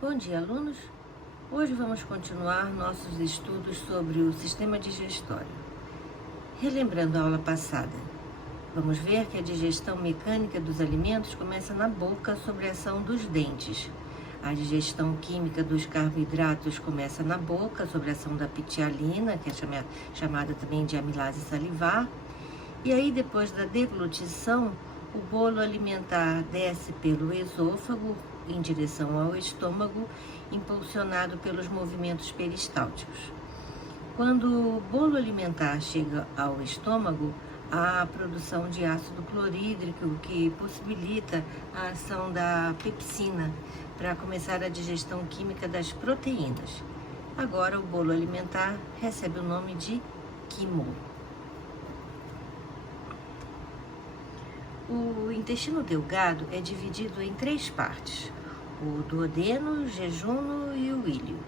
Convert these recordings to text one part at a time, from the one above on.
Bom dia, alunos! Hoje vamos continuar nossos estudos sobre o sistema digestório. Relembrando a aula passada, vamos ver que a digestão mecânica dos alimentos começa na boca sobre a ação dos dentes. A digestão química dos carboidratos começa na boca sobre a ação da pitialina, que é chamada também de amilase salivar. E aí, depois da deglutição, o bolo alimentar desce pelo esôfago em direção ao estômago, impulsionado pelos movimentos peristálticos. Quando o bolo alimentar chega ao estômago, há a produção de ácido clorídrico, que possibilita a ação da pepsina para começar a digestão química das proteínas. Agora o bolo alimentar recebe o nome de quimo. O intestino delgado é dividido em 3 partes: o duodeno, o jejuno e o íleo.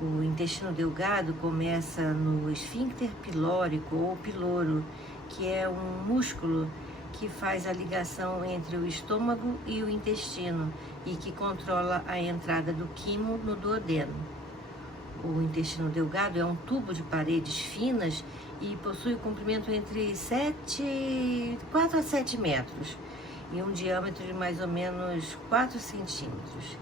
O intestino delgado começa no esfíncter pilórico ou piloro, que é um músculo que faz a ligação entre o estômago e o intestino e que controla a entrada do quimo no duodeno. O intestino delgado é um tubo de paredes finas e possui um comprimento entre 4 a 7 metros e um diâmetro de mais ou menos 4 centímetros.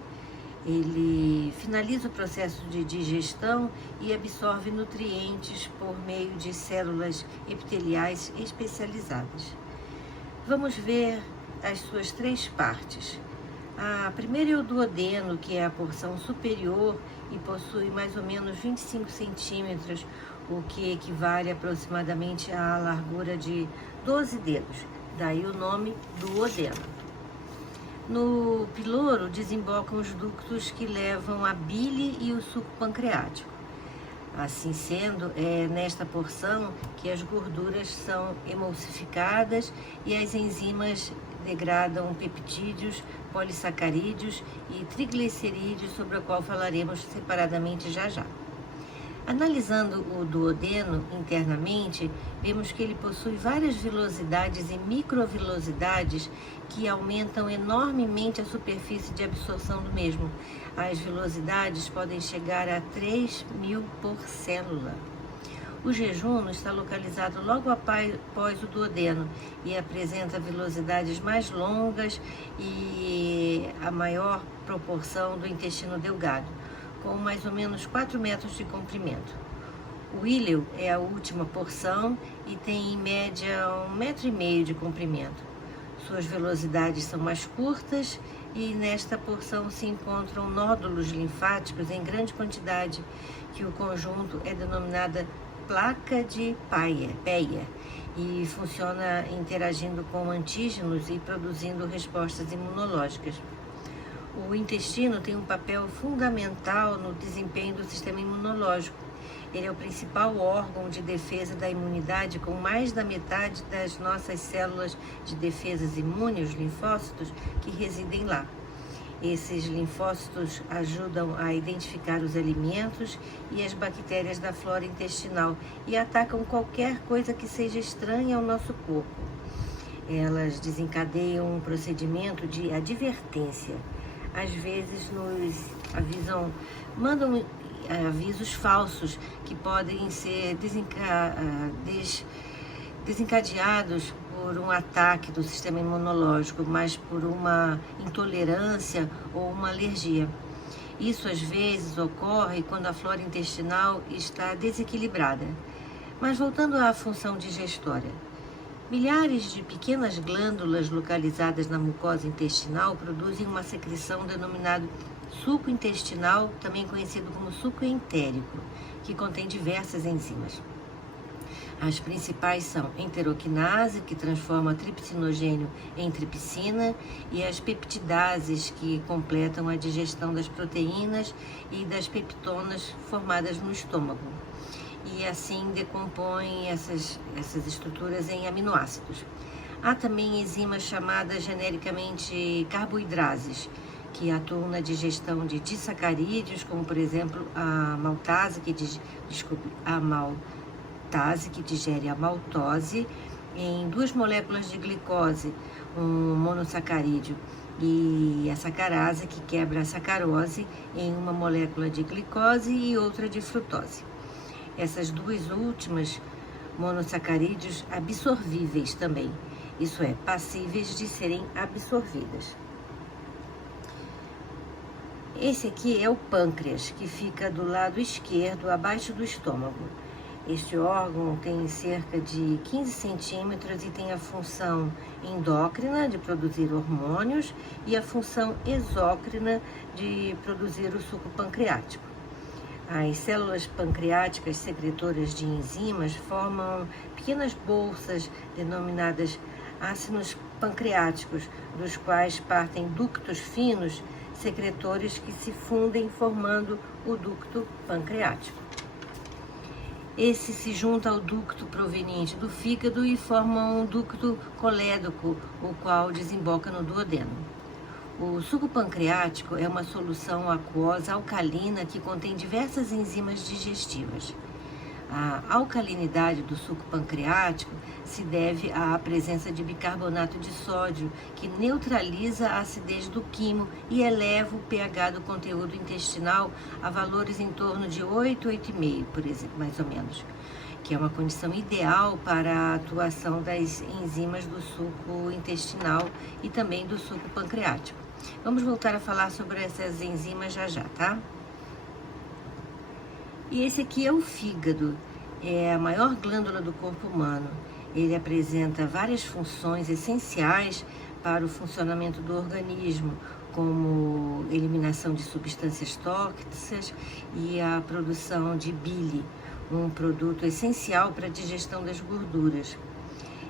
Ele finaliza o processo de digestão e absorve nutrientes por meio de células epiteliais especializadas. Vamos ver as suas 3 partes. A primeira é o duodeno, que é a porção superior e possui mais ou menos 25 centímetros, o que equivale aproximadamente à largura de 12 dedos. Daí o nome duodeno. No piloro desembocam os ductos que levam a bile e o suco pancreático. Assim sendo, é nesta porção que as gorduras são emulsificadas e as enzimas degradam peptídeos, polissacarídeos e triglicerídeos, sobre o qual falaremos separadamente já já. Analisando o duodeno internamente, vemos que ele possui várias vilosidades e microvilosidades que aumentam enormemente a superfície de absorção do mesmo. As vilosidades podem chegar a 3.000 por célula. O jejuno está localizado logo após o duodeno e apresenta velocidades mais longas e a maior proporção do intestino delgado, com mais ou menos 4 metros de comprimento. O íleo é a última porção e tem em média 1,5 metro de comprimento. Suas velocidades são mais curtas e nesta porção se encontram nódulos linfáticos em grande quantidade, que o conjunto é denominada placa de Peyer e funciona interagindo com antígenos e produzindo respostas imunológicas. O intestino tem um papel fundamental no desempenho do sistema imunológico. Ele é o principal órgão de defesa da imunidade, com mais da metade das nossas células de defesas imunes, os linfócitos, que residem lá. Esses linfócitos ajudam a identificar os alimentos e as bactérias da flora intestinal e atacam qualquer coisa que seja estranha ao nosso corpo. Elas desencadeiam um procedimento de advertência. Às vezes nos avisam, mandam avisos falsos que podem ser desencadeados por um ataque do sistema imunológico, mas por uma intolerância ou uma alergia. Isso às vezes ocorre quando a flora intestinal está desequilibrada. Mas voltando à função digestória, milhares de pequenas glândulas localizadas na mucosa intestinal produzem uma secreção denominada suco intestinal, também conhecido como suco entérico, que contém diversas enzimas. As principais são a enteroquinase, que transforma tripsinogênio em tripsina, e as peptidases, que completam a digestão das proteínas e das peptonas formadas no estômago. E assim decompõem essas estruturas em aminoácidos. Há também enzimas chamadas genericamente carboidrases, que atuam na digestão de disacarídeos, como por exemplo a maltase, que digere a maltose em 2 moléculas de glicose, um monossacarídeo, e a sacarase, que quebra a sacarose em uma molécula de glicose e outra de frutose. Essas duas últimas monossacarídeos absorvíveis também, isso é, passíveis de serem absorvidas. Esse aqui é o pâncreas, que fica do lado esquerdo, abaixo do estômago. Este órgão tem cerca de 15 centímetros e tem a função endócrina de produzir hormônios e a função exócrina de produzir o suco pancreático. As células pancreáticas secretoras de enzimas formam pequenas bolsas denominadas ácidos pancreáticos, dos quais partem ductos finos secretores que se fundem formando o ducto pancreático. Esse se junta ao ducto proveniente do fígado e forma um ducto colédoco, o qual desemboca no duodeno. O suco pancreático é uma solução aquosa alcalina que contém diversas enzimas digestivas. A alcalinidade do suco pancreático se deve à presença de bicarbonato de sódio, que neutraliza a acidez do quimo e eleva o pH do conteúdo intestinal a valores em torno de 8, 8,5, por exemplo, mais ou menos, que é uma condição ideal para a atuação das enzimas do suco intestinal e também do suco pancreático. Vamos voltar a falar sobre essas enzimas já, tá? E esse aqui é o fígado, é a maior glândula do corpo humano. Ele apresenta várias funções essenciais para o funcionamento do organismo, como eliminação de substâncias tóxicas e a produção de bile, um produto essencial para a digestão das gorduras.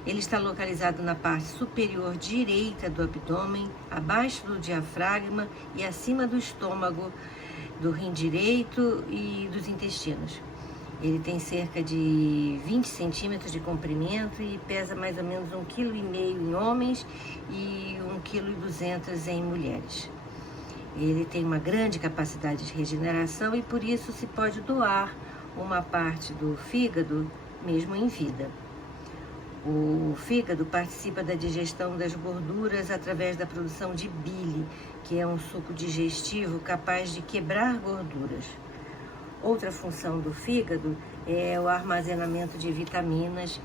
Ele está localizado na parte superior direita do abdômen, abaixo do diafragma e acima do estômago, do rim direito e dos intestinos. Ele tem cerca de 20 centímetros de comprimento e pesa mais ou menos 1,5 kg em homens e 1,2 kg em mulheres. Ele tem uma grande capacidade de regeneração e por isso se pode doar uma parte do fígado mesmo em vida. O fígado participa da digestão das gorduras através da produção de bile, que é um suco digestivo capaz de quebrar gorduras. Outra função do fígado é o armazenamento de vitaminas,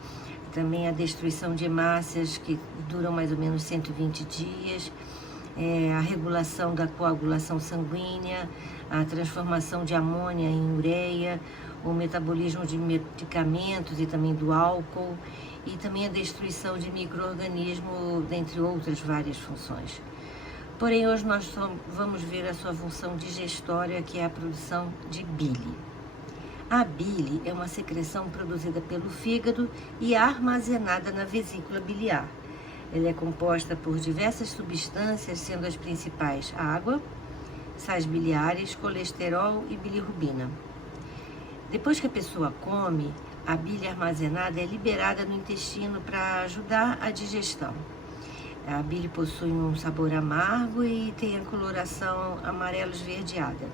também a destruição de hemácias que duram mais ou menos 120 dias, a regulação da coagulação sanguínea, a transformação de amônia em ureia, o metabolismo de medicamentos e também do álcool, e também a destruição de micro-organismos, dentre outras várias funções. Porém, hoje nós vamos ver a sua função digestória, que é a produção de bile. A bile é uma secreção produzida pelo fígado e armazenada na vesícula biliar. Ela é composta por diversas substâncias, sendo as principais água, sais biliares, colesterol e bilirrubina. Depois que a pessoa come, a bile armazenada é liberada no intestino para ajudar a digestão. A bile possui um sabor amargo e tem a coloração amarelo esverdeada.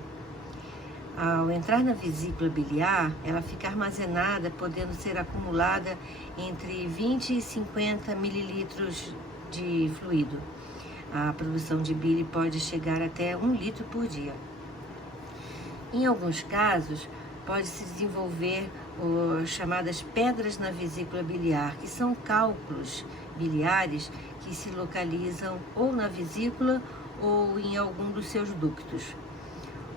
Ao entrar na vesícula biliar, ela fica armazenada, podendo ser acumulada entre 20 e 50 mililitros de fluido. A produção de bile pode chegar até 1 litro por dia. Em alguns casos, pode-se desenvolver chamadas pedras na vesícula biliar, que são cálculos biliares que se localizam ou na vesícula ou em algum dos seus ductos.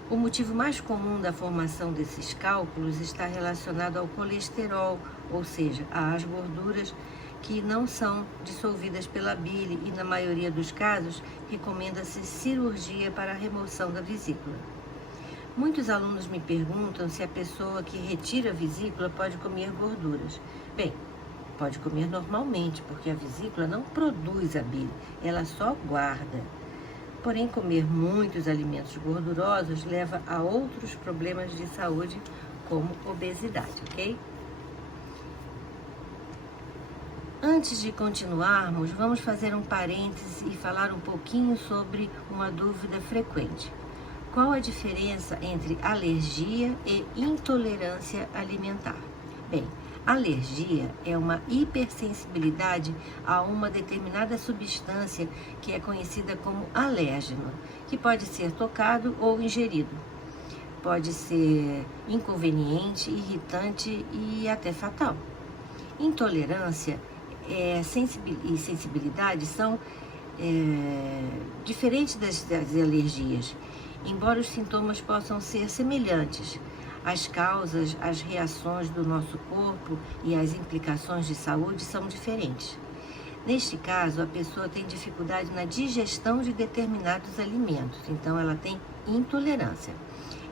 O motivo mais comum da formação desses cálculos está relacionado ao colesterol, ou seja, às gorduras que não são dissolvidas pela bile e, na maioria dos casos, recomenda-se cirurgia para a remoção da vesícula. Muitos alunos me perguntam se a pessoa que retira a vesícula pode comer gorduras. Bem, pode comer normalmente, porque a vesícula não produz a bile, ela só guarda. Porém, comer muitos alimentos gordurosos leva a outros problemas de saúde, como obesidade, ok? Antes de continuarmos, vamos fazer um parêntese e falar um pouquinho sobre uma dúvida frequente. Qual a diferença entre alergia e intolerância alimentar? Bem, Alergia é uma hipersensibilidade a uma determinada substância que é conhecida como alérgeno, que pode ser tocado ou ingerido. Pode ser inconveniente, irritante e até fatal. Intolerância e sensibilidade são diferentes das alergias, embora os sintomas possam ser semelhantes. As causas, as reações do nosso corpo e as implicações de saúde são diferentes. Neste caso, a pessoa tem dificuldade na digestão de determinados alimentos, então ela tem intolerância.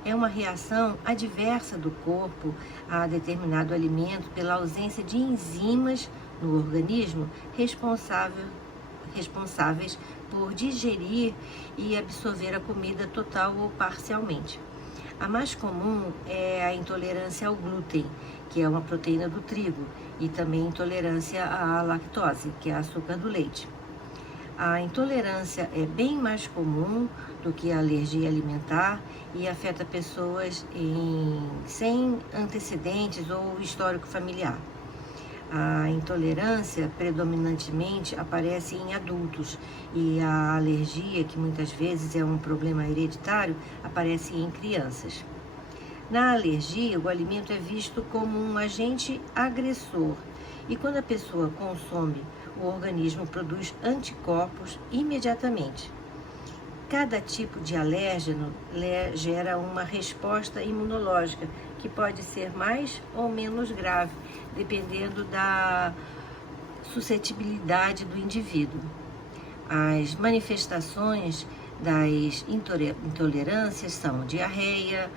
É uma reação adversa do corpo a determinado alimento pela ausência de enzimas no organismo responsáveis por digerir e absorver a comida total ou parcialmente. A mais comum é a intolerância ao glúten, que é uma proteína do trigo, e também intolerância à lactose, que é açúcar do leite. A intolerância é bem mais comum do que a alergia alimentar e afeta pessoas sem antecedentes ou histórico familiar. A intolerância predominantemente aparece em adultos e a alergia, que muitas vezes é um problema hereditário, aparece em crianças. Na alergia, o alimento é visto como um agente agressor e quando a pessoa consome, o organismo produz anticorpos imediatamente. Cada tipo de alérgeno gera uma resposta imunológica que pode ser mais ou menos grave, dependendo da suscetibilidade do indivíduo. As manifestações das intolerâncias são diarreia,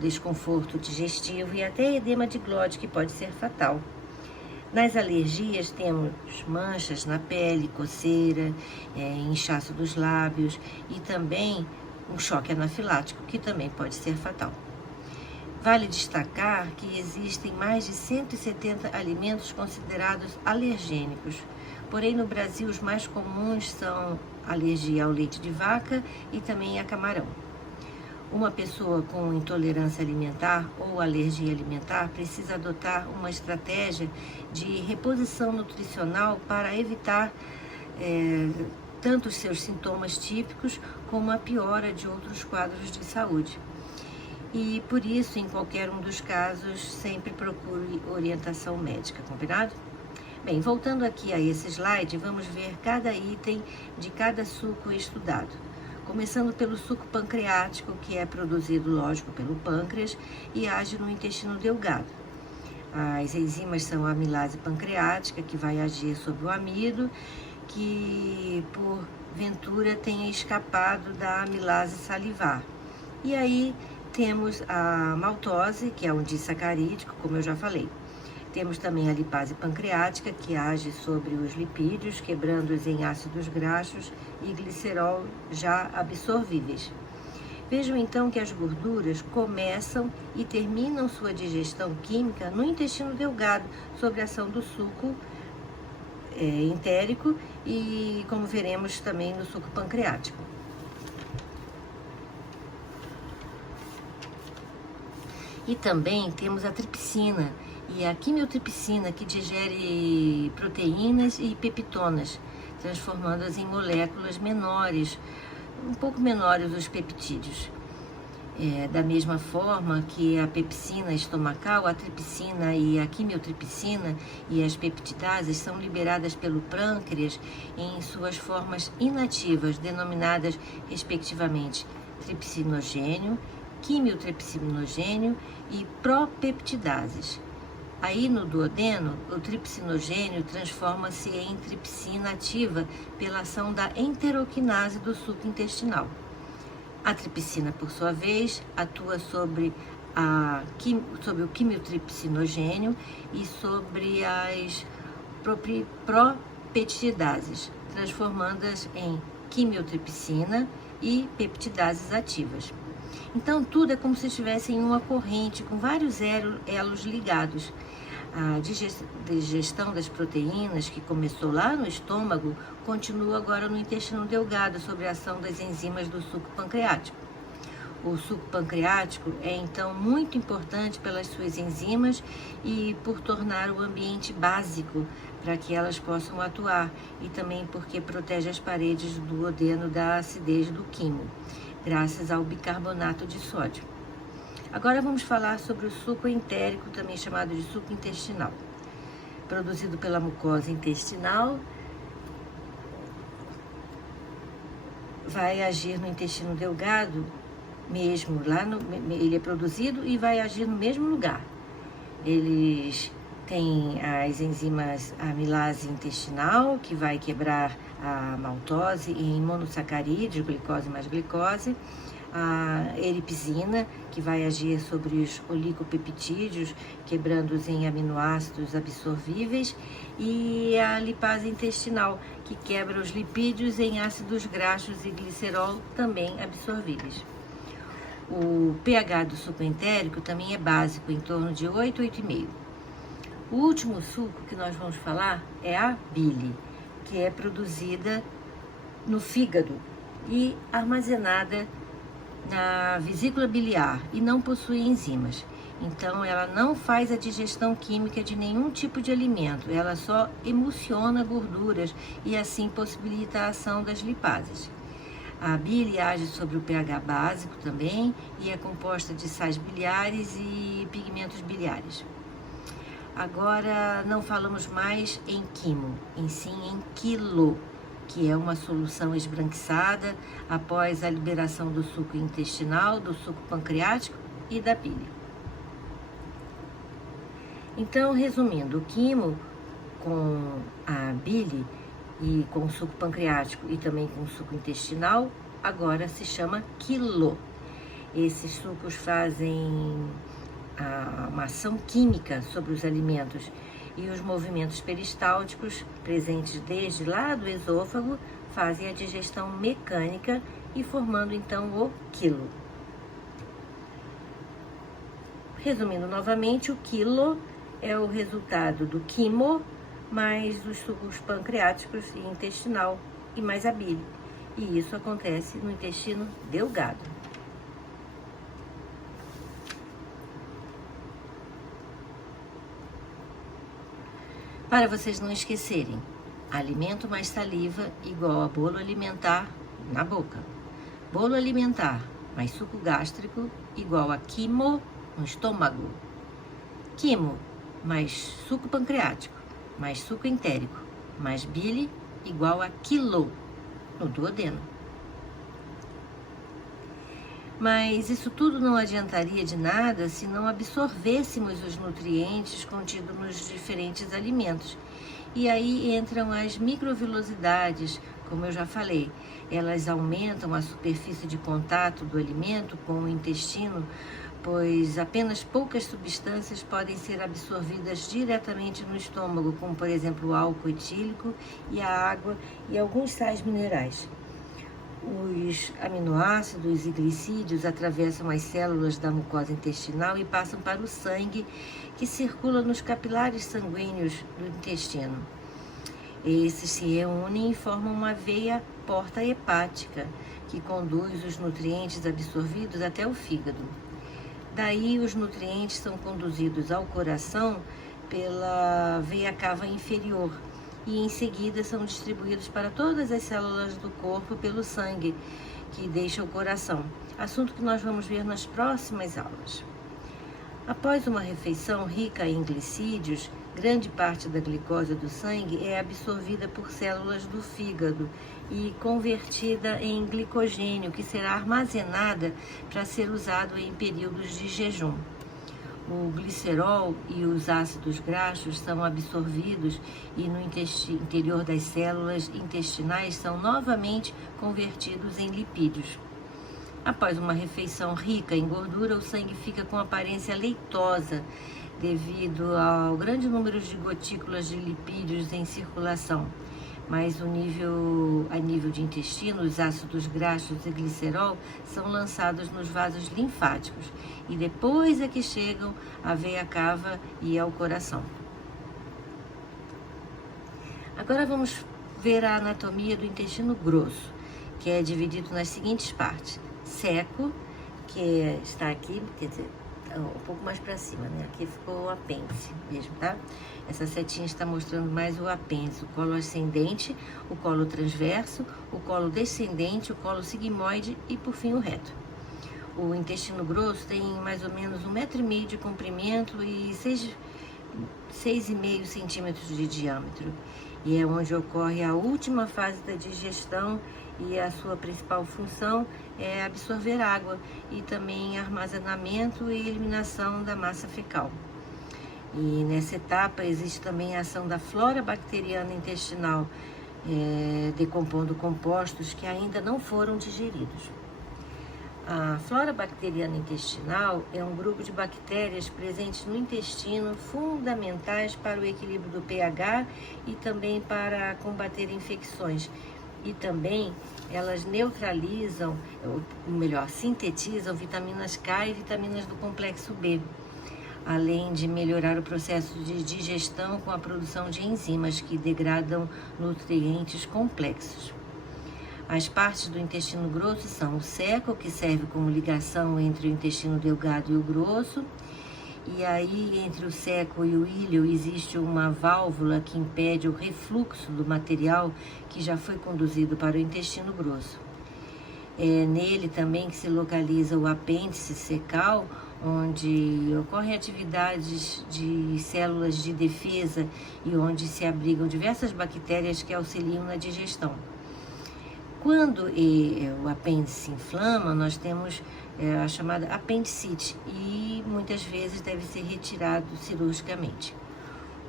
desconforto digestivo e até edema de glote, que pode ser fatal. Nas alergias temos manchas na pele, coceira, inchaço dos lábios e também um choque anafilático, que também pode ser fatal. Vale destacar que existem mais de 170 alimentos considerados alergênicos, porém no Brasil os mais comuns são alergia ao leite de vaca e também a camarão. Uma pessoa com intolerância alimentar ou alergia alimentar precisa adotar uma estratégia de reposição nutricional para evitar tanto os seus sintomas típicos como a piora de outros quadros de saúde. E por isso, em qualquer um dos casos, sempre procure orientação médica, combinado? Bem, voltando aqui a esse slide, vamos ver cada item de cada suco estudado. Começando pelo suco pancreático, que é produzido, lógico, pelo pâncreas e age no intestino delgado. As enzimas são a amilase pancreática, que vai agir sobre o amido, que porventura tenha escapado da amilase salivar. E aí temos a maltose, que é um disacarídeo, como eu já falei. Temos também a lipase pancreática, que age sobre os lipídios, quebrando-os em ácidos graxos e glicerol já absorvíveis. Vejam então que as gorduras começam e terminam sua digestão química no intestino delgado, sob a ação do suco entérico e, como veremos, também no suco pancreático. E também temos a tripsina e a quimiotripsina, que digere proteínas e peptonas, transformando-as em moléculas menores, um pouco menores os peptídeos. Da mesma forma que a pepsina estomacal, a tripsina e a quimiotripsina e as peptidases são liberadas pelo pâncreas em suas formas inativas, denominadas respectivamente tripsinogênio, quimiotripsinogênio e propeptidases. Aí no duodeno, o tripsinogênio transforma-se em tripsina ativa pela ação da enteroquinase do suco intestinal. A tripsina, por sua vez, atua sobre o quimiotripsinogênio e sobre as propeptidases, transformando-as em quimiotripsina e peptidases ativas. Então, tudo é como se estivesse em uma corrente com vários elos ligados. A digestão das proteínas, que começou lá no estômago, continua agora no intestino delgado, sob a ação das enzimas do suco pancreático. O suco pancreático é então muito importante pelas suas enzimas e por tornar o ambiente básico para que elas possam atuar, e também porque protege as paredes do duodeno da acidez do quimo, graças ao bicarbonato de sódio. Agora vamos falar sobre o suco entérico, também chamado de suco intestinal. Produzido pela mucosa intestinal, vai agir no intestino delgado mesmo, ele é produzido e vai agir no mesmo lugar. Eles têm as enzimas amilase intestinal, que vai quebrar a maltose em monossacarídeos, glicose mais glicose, a eripsina, que vai agir sobre os oligopeptídeos, quebrando-os em aminoácidos absorvíveis, e a lipase intestinal, que quebra os lipídios em ácidos graxos e glicerol, também absorvíveis. O pH do suco entérico também é básico, em torno de 8, 8,5. O último suco que nós vamos falar é a bile, que é produzida no fígado e armazenada na vesícula biliar e não possui enzimas. Então, ela não faz a digestão química de nenhum tipo de alimento, ela só emulsiona gorduras e assim possibilita a ação das lipases. A bile age sobre o pH básico também e é composta de sais biliares e pigmentos biliares. Agora, não falamos mais em quimo, em sim em quilo, que é uma solução esbranquiçada após a liberação do suco intestinal, do suco pancreático e da bile. Então, resumindo, o quimo com a bile e com o suco pancreático e também com o suco intestinal, agora se chama quilo. Esses sucos fazem uma ação química sobre os alimentos e os movimentos peristálticos presentes desde lá do esôfago fazem a digestão mecânica e formando então o quilo. Resumindo novamente, o quilo é o resultado do quimo mais os sucos pancreáticos e intestinal e mais a bile. E isso acontece no intestino delgado. Para vocês não esquecerem, alimento mais saliva igual a bolo alimentar na boca. Bolo alimentar mais suco gástrico igual a quimo no estômago. Quimo mais suco pancreático mais suco entérico mais bile igual a quilo no duodeno. Mas isso tudo não adiantaria de nada se não absorvêssemos os nutrientes contidos nos diferentes alimentos. E aí entram as microvilosidades, como eu já falei. Elas aumentam a superfície de contato do alimento com o intestino, pois apenas poucas substâncias podem ser absorvidas diretamente no estômago, como por exemplo o álcool etílico e a água e alguns sais minerais. Os aminoácidos e glicídios atravessam as células da mucosa intestinal e passam para o sangue, que circula nos capilares sanguíneos do intestino. Esses se reúnem e formam uma veia porta hepática, que conduz os nutrientes absorvidos até o fígado. Daí, os nutrientes são conduzidos ao coração pela veia cava inferior, e em seguida são distribuídos para todas as células do corpo pelo sangue, que deixa o coração, assunto que nós vamos ver nas próximas aulas. Após uma refeição rica em glicídios, grande parte da glicose do sangue é absorvida por células do fígado e convertida em glicogênio, que será armazenada para ser usado em períodos de jejum. O glicerol e os ácidos graxos são absorvidos e no interior das células intestinais são novamente convertidos em lipídios. Após uma refeição rica em gordura, o sangue fica com aparência leitosa devido ao grande número de gotículas de lipídios em circulação. Mas a nível de intestino, os ácidos graxos e glicerol são lançados nos vasos linfáticos e depois é que chegam à veia cava e ao coração. Agora vamos ver a anatomia do intestino grosso, que é dividido nas seguintes partes: seco, que está aqui, quer dizer, um pouco mais para cima, né? Aqui ficou o apêndice mesmo, tá? Essa setinha está mostrando mais o apêndice, o colo ascendente, o colo transverso, o colo descendente, o colo sigmoide e, por fim, o reto. O intestino grosso tem mais ou menos 1,5 m de comprimento e 6,5 centímetros de diâmetro. E é onde ocorre a última fase da digestão e a sua principal função é absorver água e também armazenamento e eliminação da massa fecal. E nessa etapa existe também a ação da flora bacteriana intestinal, decompondo compostos que ainda não foram digeridos. A flora bacteriana intestinal é um grupo de bactérias presentes no intestino, fundamentais para o equilíbrio do pH e também para combater infecções. E também elas neutralizam, ou melhor, sintetizam vitaminas K e vitaminas do complexo B, além de melhorar o processo de digestão com a produção de enzimas que degradam nutrientes complexos. As partes do intestino grosso são o ceco, que serve como ligação entre o intestino delgado e o grosso. E aí, entre o ceco e o íleo, existe uma válvula que impede o refluxo do material que já foi conduzido para o intestino grosso. É nele também que se localiza o apêndice cecal, onde ocorrem atividades de células de defesa e onde se abrigam diversas bactérias que auxiliam na digestão. Quando o apêndice se inflama, nós temos a chamada apendicite e muitas vezes deve ser retirado cirurgicamente.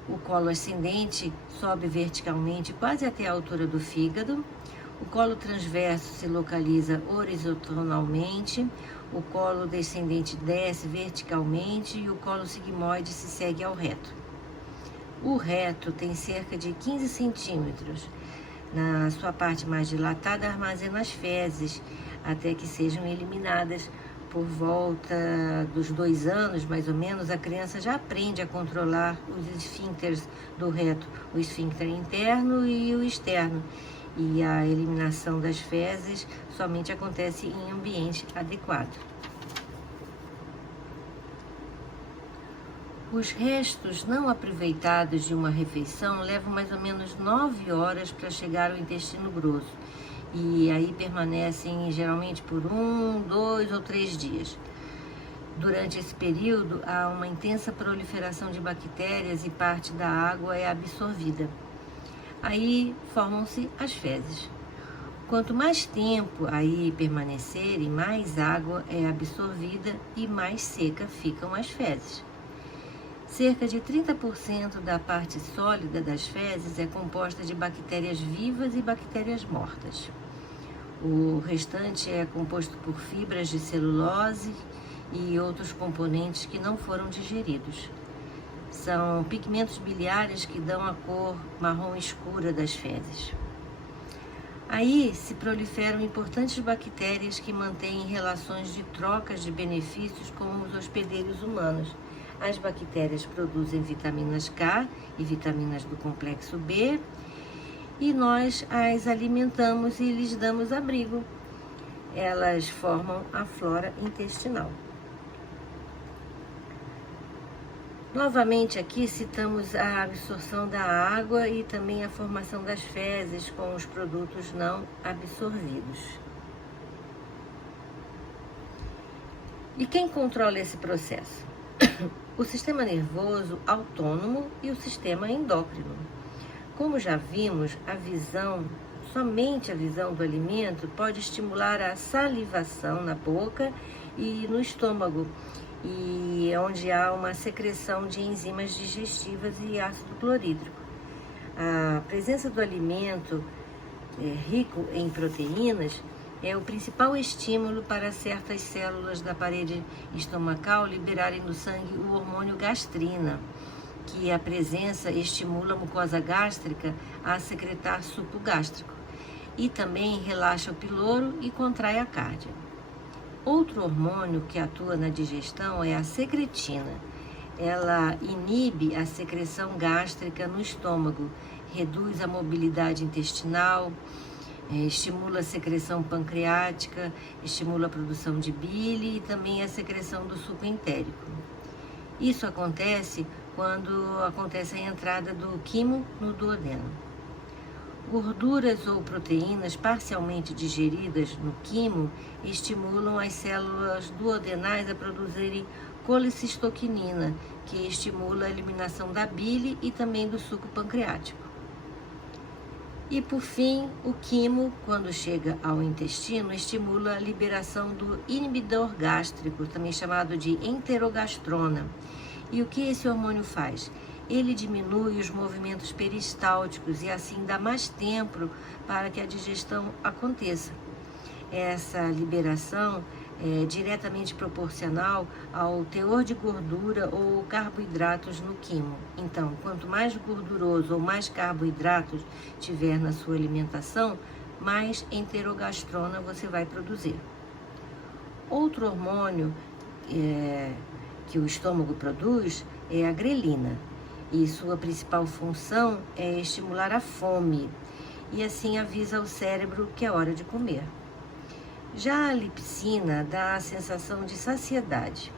O colo ascendente sobe verticalmente quase até a altura do fígado. O colo transverso se localiza horizontalmente. O colo descendente desce verticalmente e o colo sigmoide se segue ao reto. O reto tem cerca de 15 centímetros. Na sua parte mais dilatada, armazena as fezes, até que sejam eliminadas. Por volta dos 2 anos, mais ou menos, a criança já aprende a controlar os esfíncteres do reto, o esfíncter interno e o externo. E a eliminação das fezes somente acontece em ambiente adequado. Os restos não aproveitados de uma refeição levam mais ou menos 9 horas para chegar ao intestino grosso e aí permanecem geralmente por 1, 2 ou 3 dias. Durante esse período há uma intensa proliferação de bactérias e parte da água é absorvida. Aí formam-se as fezes. Quanto mais tempo aí permanecerem, mais água é absorvida e mais seca ficam as fezes. Cerca de 30% da parte sólida das fezes é composta de bactérias vivas e bactérias mortas. O restante é composto por fibras de celulose e outros componentes que não foram digeridos. São pigmentos biliares que dão a cor marrom escura das fezes. Aí se proliferam importantes bactérias que mantêm relações de trocas de benefícios com os hospedeiros humanos. As bactérias produzem vitaminas K e vitaminas do complexo B e nós as alimentamos e lhes damos abrigo. Elas formam a flora intestinal. Novamente aqui citamos a absorção da água e também a formação das fezes com os produtos não absorvidos. E quem controla esse processo? O sistema nervoso autônomo e o sistema endócrino. Como já vimos, somente a visão do alimento pode estimular a salivação na boca e no estômago, e onde há uma secreção de enzimas digestivas e ácido clorídrico. A presença do alimento rico em proteínas é o principal estímulo para certas células da parede estomacal liberarem no sangue o hormônio gastrina, que a presença estimula a mucosa gástrica a secretar suco gástrico e também relaxa o piloro e contrai a cárdia. Outro hormônio que atua na digestão é a secretina. Ela inibe a secreção gástrica no estômago, reduz a mobilidade intestinal, estimula a secreção pancreática, estimula a produção de bile e também a secreção do suco entérico. Isso acontece quando acontece a entrada do quimo no duodeno. Gorduras ou proteínas parcialmente digeridas no quimo estimulam as células duodenais a produzirem colecistoquinina, que estimula a eliminação da bile e também do suco pancreático. E por fim, o quimo, quando chega ao intestino, estimula a liberação do inibidor gástrico, também chamado de enterogastrona. E o que esse hormônio faz? Ele diminui os movimentos peristálticos e assim dá mais tempo para que a digestão aconteça. Essa liberação é diretamente proporcional ao teor de gordura ou carboidratos no quimo. Então, quanto mais gorduroso ou mais carboidratos tiver na sua alimentação, mais enterogastrona você vai produzir. Outro hormônio que o estômago produz é a grelina. E sua principal função é estimular a fome e assim avisa ao cérebro que é hora de comer. Já a lipsina dá a sensação de saciedade.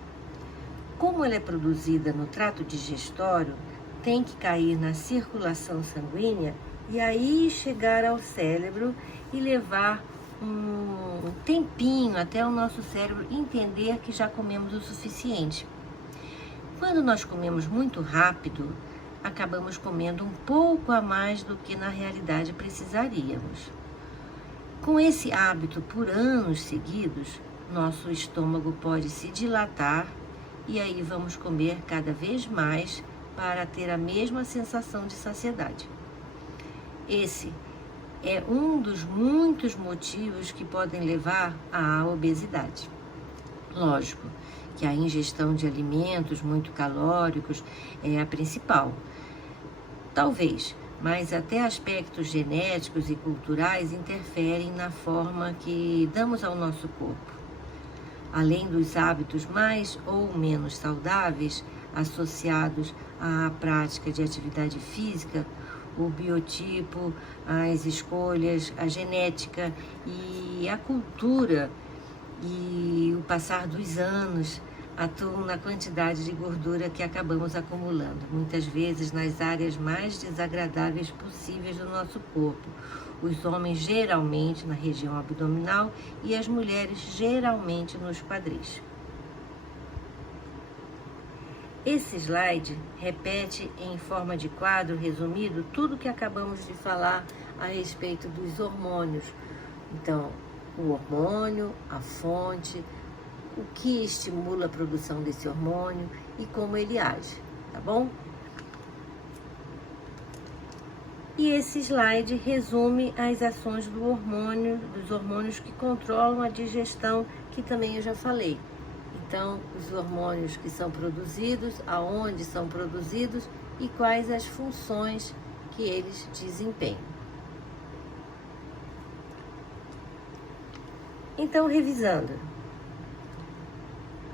Como ela é produzida no trato digestório, tem que cair na circulação sanguínea e aí chegar ao cérebro e levar um tempinho até o nosso cérebro entender que já comemos o suficiente. Quando nós comemos muito rápido, acabamos comendo um pouco a mais do que na realidade precisaríamos. Com esse hábito por anos seguidos, nosso estômago pode se dilatar e aí vamos comer cada vez mais para ter a mesma sensação de saciedade. Esse é um dos muitos motivos que podem levar à obesidade. Lógico que a ingestão de alimentos muito calóricos é a principal. Talvez, mas até aspectos genéticos e culturais interferem na forma que damos ao nosso corpo. Além dos hábitos mais ou menos saudáveis associados à prática de atividade física, o biotipo, as escolhas, a genética e a cultura e o passar dos anos atuam na quantidade de gordura que acabamos acumulando, muitas vezes nas áreas mais desagradáveis possíveis do nosso corpo. Os homens geralmente na região abdominal e as mulheres geralmente nos quadris. Esse slide repete em forma de quadro resumido tudo que acabamos de falar a respeito dos hormônios. Então, o hormônio, a fonte, o que estimula a produção desse hormônio e como ele age, tá bom? E esse slide resume as ações dos hormônios que controlam a digestão, que também eu já falei. Então, os hormônios que são produzidos, aonde são produzidos e quais as funções que eles desempenham. Então, revisando,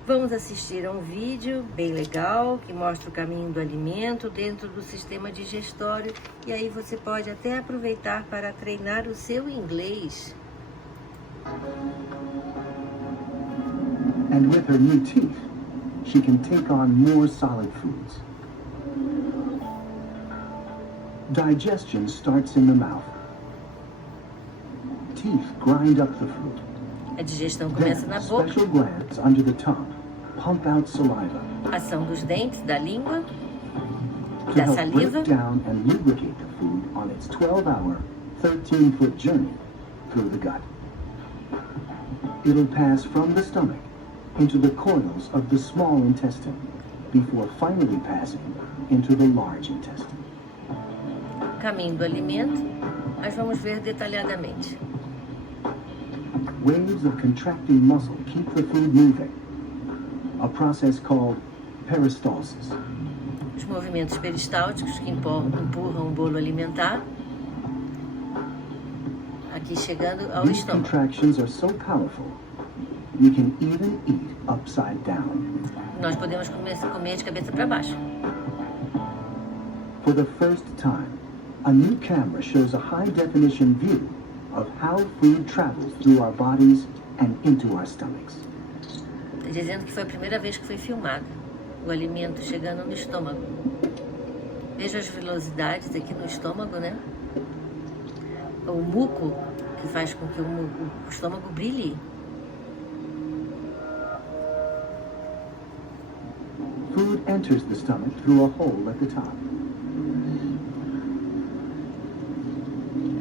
vamos assistir a um vídeo bem legal que mostra o caminho do alimento dentro do sistema digestório e aí você pode até aproveitar para treinar o seu inglês. And with her new teeth, she can take on more solid foods. Digestion starts in the mouth. Teeth grind up the food. A digestão começa na Then, boca. special glands under the tongue pump out saliva Ação dos dentes, da língua, to da help saliva, break down and lubricate the food on its 12-hour, 13-foot journey through the gut. It'll pass from the stomach into the coils of the small intestine before finally passing into the large intestine. caminho do alimento, nós vamos ver detalhadamente. Waves of contracting muscle keep the food moving, a process called peristalsis. Os movimentos peristálticos que empurram o bolo alimentar, aqui chegando ao These estômago. contractions are so powerful, you can even eat upside down. Nós podemos comer de cabeça para baixo. For the first time, a new camera shows a high-definition view of how food travels through our bodies and into our stomachs. Está dizendo que foi a primeira vez que foi filmado o alimento chegando no estômago. Veja as velocidades aqui no estômago, né? O muco que faz com que o estômago brilhe. Food enters the stomach through a hole at the top.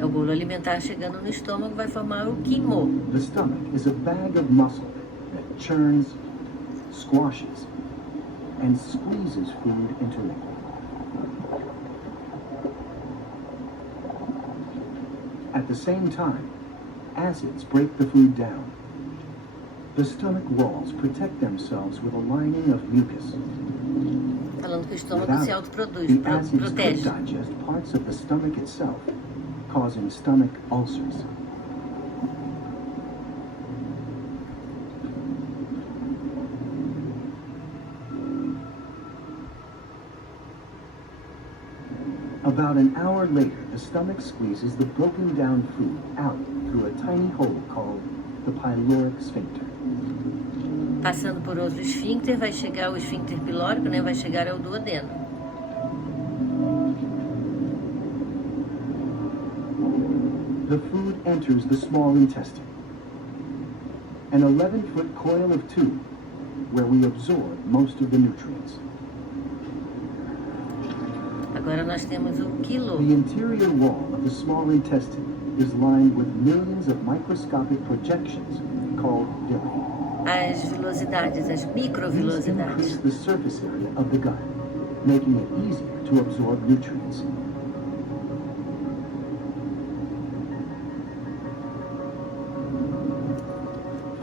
O bolo alimentar chegando no estômago vai formar o quimo. The stomach is a bag of muscle that churns, squashes, and squeezes food into liquid. At the same time, acids break the food down. The stomach walls protect themselves with a lining of mucus. Falando que o estômago se autoproduz, The acids could protege. digest parts of the stomach itself, causing stomach ulcers. About an hour later, the stomach squeezes the broken down food out through a tiny hole called the pyloric sphincter. Passando por outro esfíncter, vai chegar o esfíncter pilórico, né? Vai chegar ao duodeno. The food enters the small intestine, an 11-foot coil of tube where we absorb most of the nutrients. Agora nós temos o quilo. The interior wall of the small intestine is lined with millions of microscopic projections called villi. As velocidades, as These microvelocidades. increase the surface area of the gut, making it easier to absorb nutrients.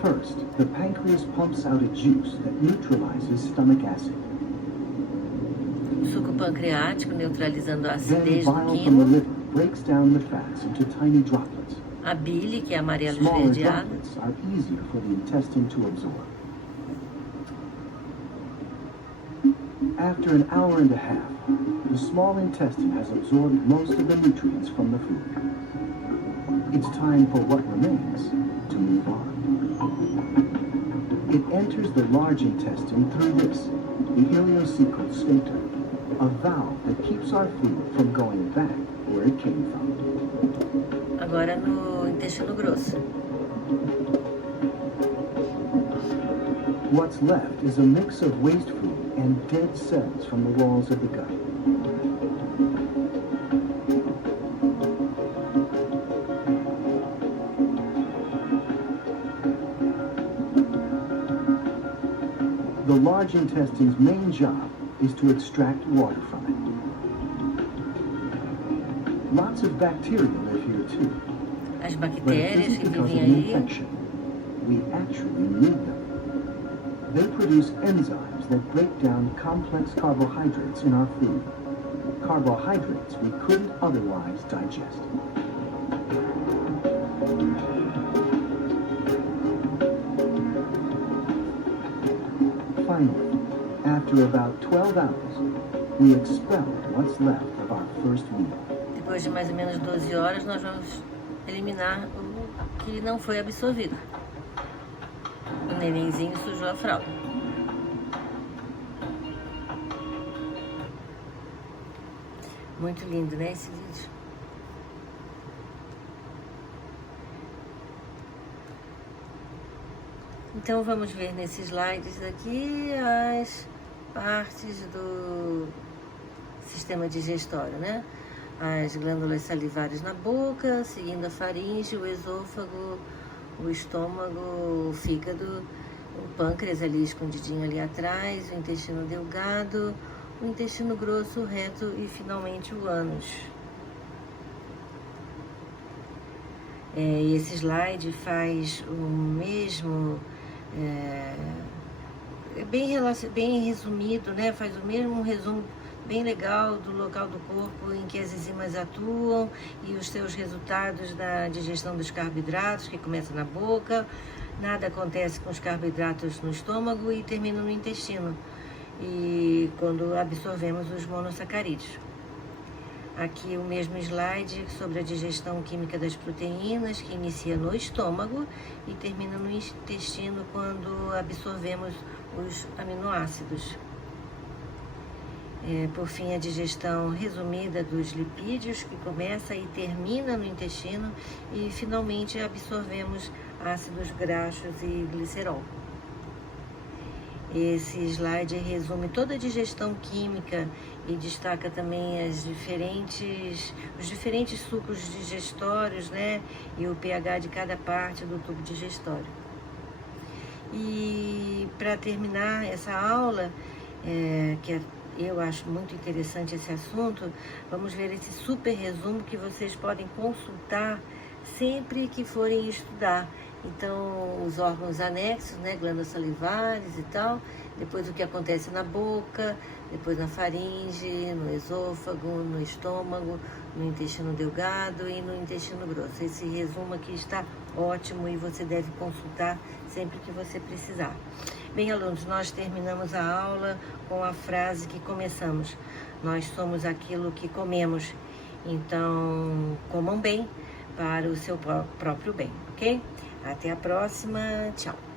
First, the pancreas pumps out a juice that neutralizes stomach acid. O suco pancreático neutralizando a Then acidez do bile from the quimo. liver breaks down the fats into tiny droplets. A bile, que é amarelo Smaller esverdeado. droplets are easier for the intestine to absorb. After an hour and a half, the small intestine has absorbed most of the nutrients from the food. It's time for what remains to move on. It enters the large intestine through this, the ileocecal sphincter, a valve that keeps our food from going back where it came from. Agora no intestino grosso. What's left is a mix of waste food and dead cells from the walls of the gut. The large intestine's main job is to extract water from it. Lots of bacteria live here too, As but it bactérias isn't que because of vivem the aí, infection. We actually need them. They produce enzymes that break down complex carbohydrates in our food. Carbohydrates we couldn't otherwise digest. Finally, after about 12 hours, we expel what's left of our first meal. depois de mais ou menos 12 horas, nós vamos eliminar o que não foi absorvido. O nenenzinho sujou a fralda. Muito lindo, né, esse vídeo? Então vamos ver nesses slides aqui as partes do sistema digestório, né? As glândulas salivares na boca, seguindo a faringe, o esôfago, o estômago, o fígado, o pâncreas ali escondidinho ali atrás, o intestino delgado, o intestino grosso, o reto e finalmente o ânus. E esse slide faz o mesmo, bem resumido, né? Faz o mesmo resumo bem legal do local do corpo em que as enzimas atuam e os seus resultados da digestão dos carboidratos, que começa na boca, nada acontece com os carboidratos no estômago e termina no intestino, e quando absorvemos os monossacarídeos. Aqui o mesmo slide sobre a digestão química das proteínas, que inicia no estômago e termina no intestino quando absorvemos os aminoácidos. Por fim, a digestão resumida dos lipídios, que começa e termina no intestino, e finalmente absorvemos ácidos graxos e glicerol. Esse slide resume toda a digestão química e destaca também os diferentes sucos digestórios, né? E o pH de cada parte do tubo digestório. E para terminar essa aula, eu acho muito interessante esse assunto, vamos ver esse super resumo que vocês podem consultar sempre que forem estudar. Então, os órgãos anexos, né, glândulas salivares e tal, depois o que acontece na boca, depois na faringe, no esôfago, no estômago, no intestino delgado e no intestino grosso. Esse resumo aqui está ótimo e você deve consultar sempre que você precisar. Bem, alunos, nós terminamos a aula com a frase que começamos. Nós somos aquilo que comemos, então comam bem para o seu próprio bem, ok? Até a próxima, tchau!